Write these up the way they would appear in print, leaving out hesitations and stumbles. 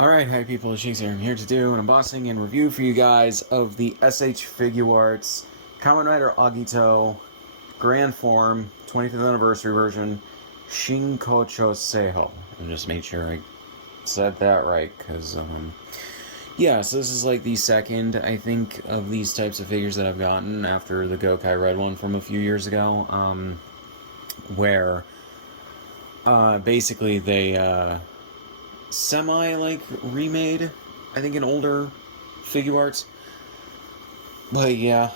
Alright, hi people, it's Scsigs here. I'm here to do an unboxing and review for you guys of the Figuarts Kamen Rider Agito Grand Form 25th Anniversary version Sinkocchou Seihou. I just made sure I said that right, because, yeah, so this is like the second, I think, of these types of figures that I've gotten after the Gokai Red one from a few years ago, where, basically they, remade, I think, an older Figuarts. But yeah,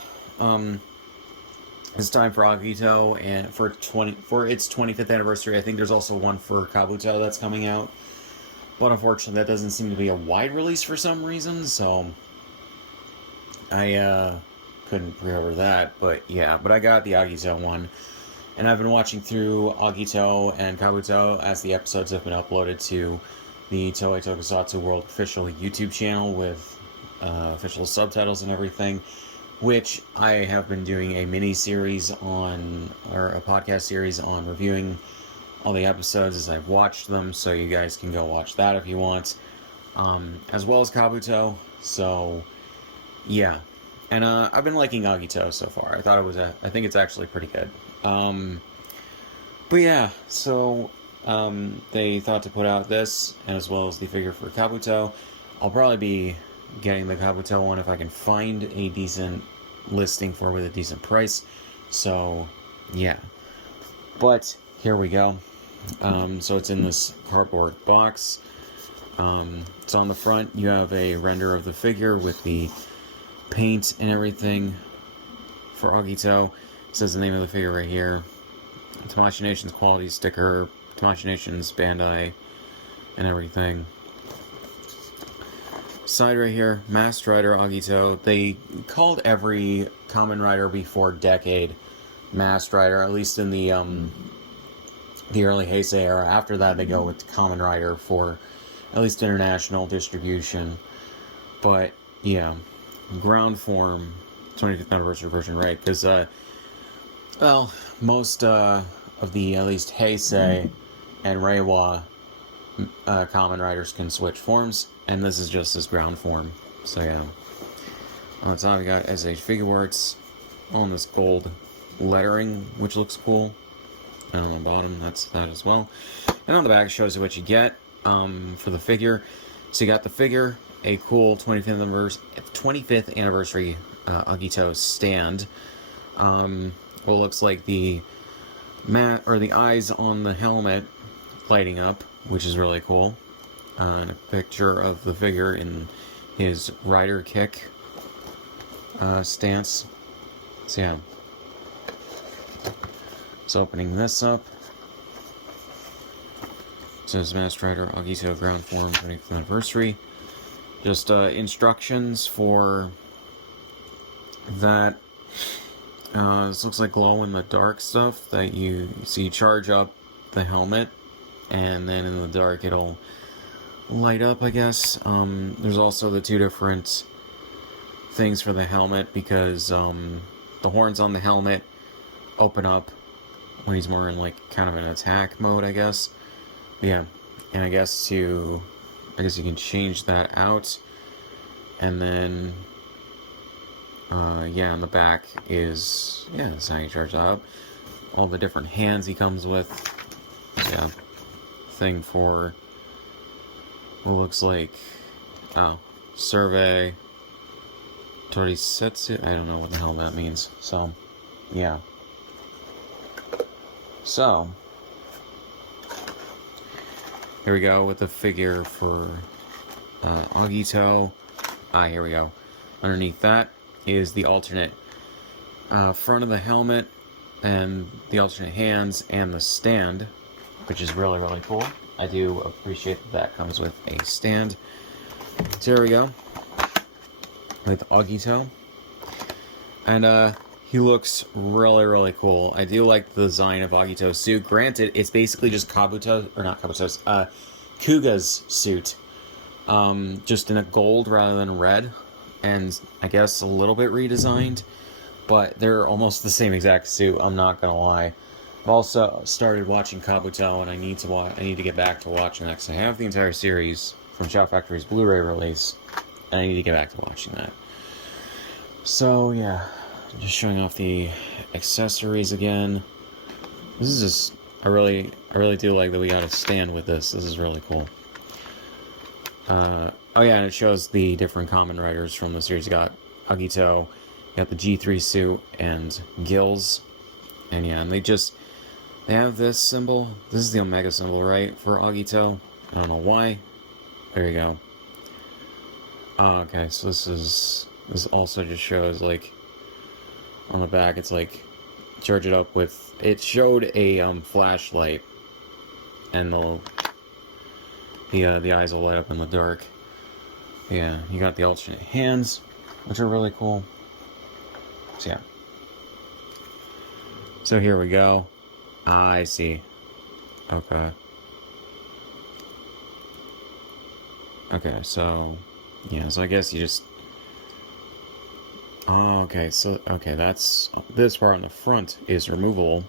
it's time for Agito, and for its 25th anniversary. I think there's also one for Kabuto that's coming out. But unfortunately, that doesn't seem to be a wide release for some reason, so I couldn't pre-order that. But yeah, but I got the Agito one. And I've been watching through Agito and Kabuto as the episodes have been uploaded to the Toei Tokusatsu World official YouTube channel with official subtitles and everything, which I have been doing a mini-series on, or a podcast series on reviewing all the episodes as I've watched them, so you guys can go watch that if you want, as well as Kabuto. So yeah, and I've been liking Agito so far. I think it's actually pretty good. But yeah, so they thought to put out this, as well as the figure for Kabuto. I'll probably be getting the Kabuto one if I can find a decent listing for it with a decent price. So, yeah. But, here we go. So it's in this cardboard box. So on the front, you have a render of the figure with the paint and everything for Agito. It says the name of the figure right here. Tamashii Nations quality sticker, Tamashii Nations Bandai, and everything. Side right here, Masked Rider Agito. They called every Kamen Rider before Decade Masked Rider, at least in the early Heisei era. After that, they go with Kamen Rider for at least international distribution. But yeah, ground form 25th anniversary version, right? Because well, most of the at least Heisei and Reiwa Kamen Riders can switch forms, and this is just his ground form. So yeah. On the top, we got SH Figuarts on this gold lettering, which looks cool. And on the bottom, that's that as well. And on the back, shows you what you get for the figure. So you got the figure, a cool 25th anniversary Agito stand. What looks like the the eyes on the helmet lighting up, which is really cool. And a picture of the figure in his rider kick stance. So yeah. So opening this up. It says Masked Rider Agito Ground Form 25th Anniversary. Just instructions for that. This looks like glow-in-the-dark stuff that you charge up the helmet, and then in the dark it'll light up, I guess. There's also the two different things for the helmet, because the horns on the helmet open up when he's more in like kind of an attack mode, I guess. But yeah, and I guess you can change that out, and then yeah, on the back is, yeah, that's how you charge that up. All the different hands he comes with. Yeah, thing for what looks like, survey, torisetsu, I don't know what the hell that means. So, yeah. So, here we go with the figure for Agito. Here we go. Underneath that is the alternate front of the helmet, and the alternate hands, and the stand, which is really, really cool. I do appreciate that comes with a stand. So here we go with Agito. And he looks really, really cool. I do like the design of Agito's suit. Granted, it's basically just Kuga's suit. Just in a gold rather than red. And I guess a little bit redesigned. But they're almost the same exact suit, I'm not gonna lie. I've also started watching Kabuto, and I need to get back to watching that because I have the entire series from Shout Factory's Blu-ray release, and I need to get back to watching that. So yeah, just showing off the accessories again. This is just I really do like that we got a stand with this. This is really cool. Oh yeah, and it shows the different Kamen Riders from the series. You got Agito, you got the G3 suit, and Gills. And yeah, and they have this symbol. This is the Omega symbol, right, for Agito. I don't know why. There you go. Okay, so this also just shows, like, on the back, it's like, charge it up with, it showed a flashlight, and the eyes will light up in the dark. Yeah, you got the alternate hands, which are really cool. So yeah. So here we go. I see. Okay. Okay, so yeah, so I guess you just. Oh, okay, that's this part on the front is removable,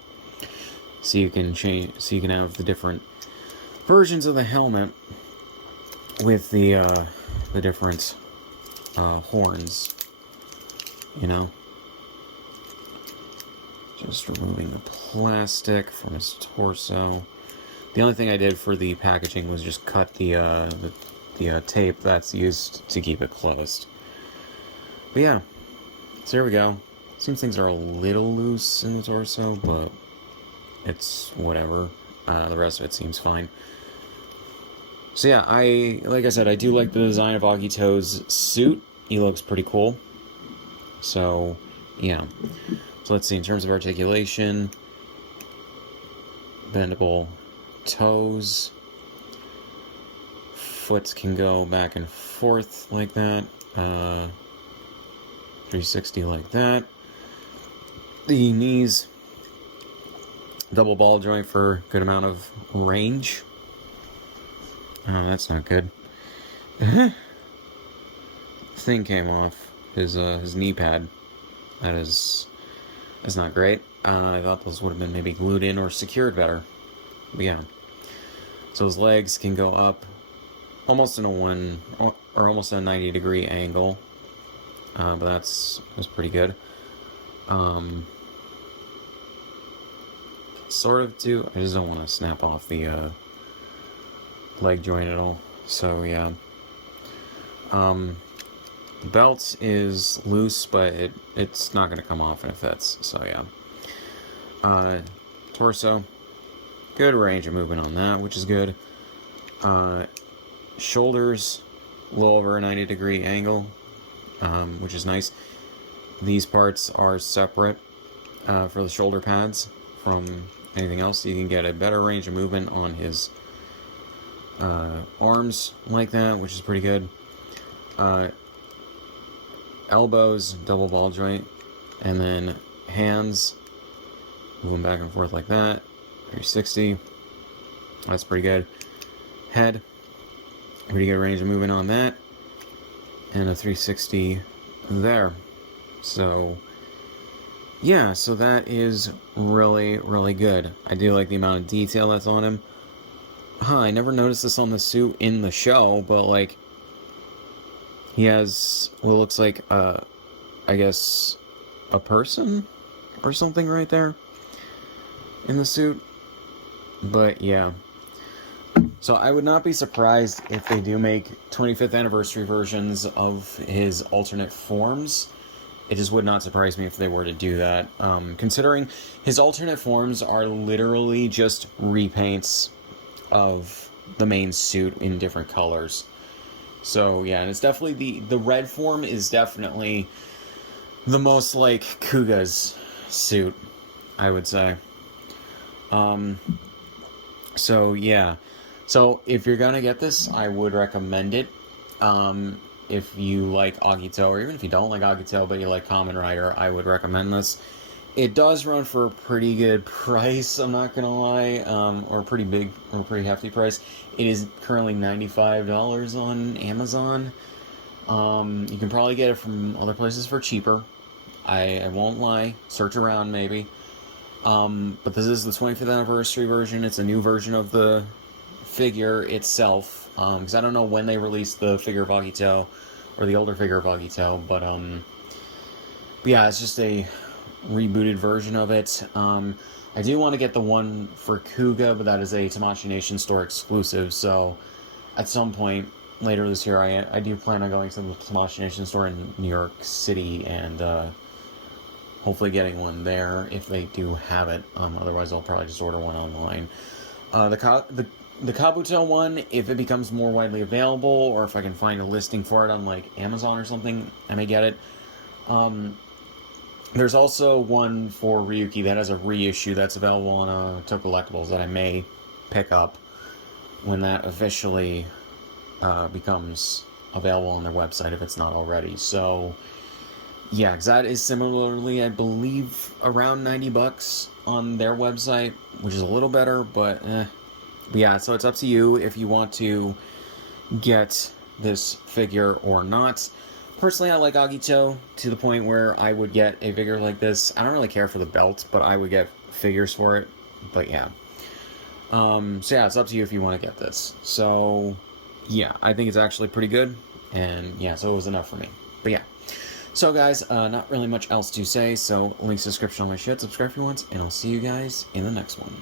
so you can change. So you can have the different versions of the helmet with the different horns. You know. Just removing the plastic from his torso. The only thing I did for the packaging was just cut the tape that's used to keep it closed. But yeah, so here we go. Seems things are a little loose in the torso, but it's whatever. The rest of it seems fine. So yeah, like I said, I do like the design of Agito's suit. He looks pretty cool. So yeah. So let's see, in terms of articulation, bendable toes, foot can go back and forth like that, 360 like that. The knees, double ball joint for good amount of range. Oh, that's not good. Thing came off, his knee pad. That's not great. I thought those would have been maybe glued in or secured better. But yeah. So his legs can go up almost in or almost a 90-degree angle. But that's pretty good. Sort of do. I just don't want to snap off the leg joint at all. So yeah. The belt is loose, but it's not going to come off and it fits. So yeah. Torso, good range of movement on that, which is good. Shoulders, a little over a 90-degree angle, which is nice. These parts are separate for the shoulder pads from anything else. You can get a better range of movement on his arms like that, which is pretty good. Elbows, double ball joint, and then hands, moving back and forth like that, 360, that's pretty good. Head, pretty good range of movement on that, and a 360 there. So yeah, so that is really, really good. I do like the amount of detail that's on him. I never noticed this on the suit in the show, but like, he has what looks like, I guess, a person or something right there in the suit. But yeah. So I would not be surprised if they do make 25th anniversary versions of his alternate forms. It just would not surprise me if they were to do that. Considering his alternate forms are literally just repaints of the main suit in different colors. So yeah, and it's definitely the red form is definitely the most like Kuga's suit, I would say. So yeah, so if you're gonna get this, I would recommend it. If you like Agito, or even if you don't like Agito but you like Kamen Rider, I would recommend this. It does run for a pretty good price, I'm not gonna lie, or a pretty big, or a pretty hefty price. It is currently $95 on Amazon. You can probably get it from other places for cheaper. I won't lie, search around maybe. But this is the 25th anniversary version. It's a new version of the figure itself. Because I don't know when they released the figure of Agito, or the older figure of Agito, but yeah, it's just a rebooted version of it. I do want to get the one for Kuga, but that is a Tamashii Nation store exclusive, so at some point later this year, I do plan on going to the Tamashii Nation store in New York City and hopefully getting one there if they do have it. Otherwise, I'll probably just order one online. The Kabuto one, if it becomes more widely available, or if I can find a listing for it on like Amazon or something, I may get it. There's also one for Ryuki that has a reissue that's available on Toku Collectibles that I may pick up when that officially becomes available on their website if it's not already. So, yeah, because that is similarly, I believe, around $90 on their website, which is a little better, but But yeah, so it's up to you if you want to get this figure or not. Personally, I like Agito to the point where I would get a figure like this. I don't really care for the belt, but I would get figures for it. But yeah. So yeah, it's up to you if you want to get this. So yeah, I think it's actually pretty good. And yeah, so it was enough for me. But yeah. So guys, not really much else to say. So links, description, all my shit. Subscribe if you want. And I'll see you guys in the next one.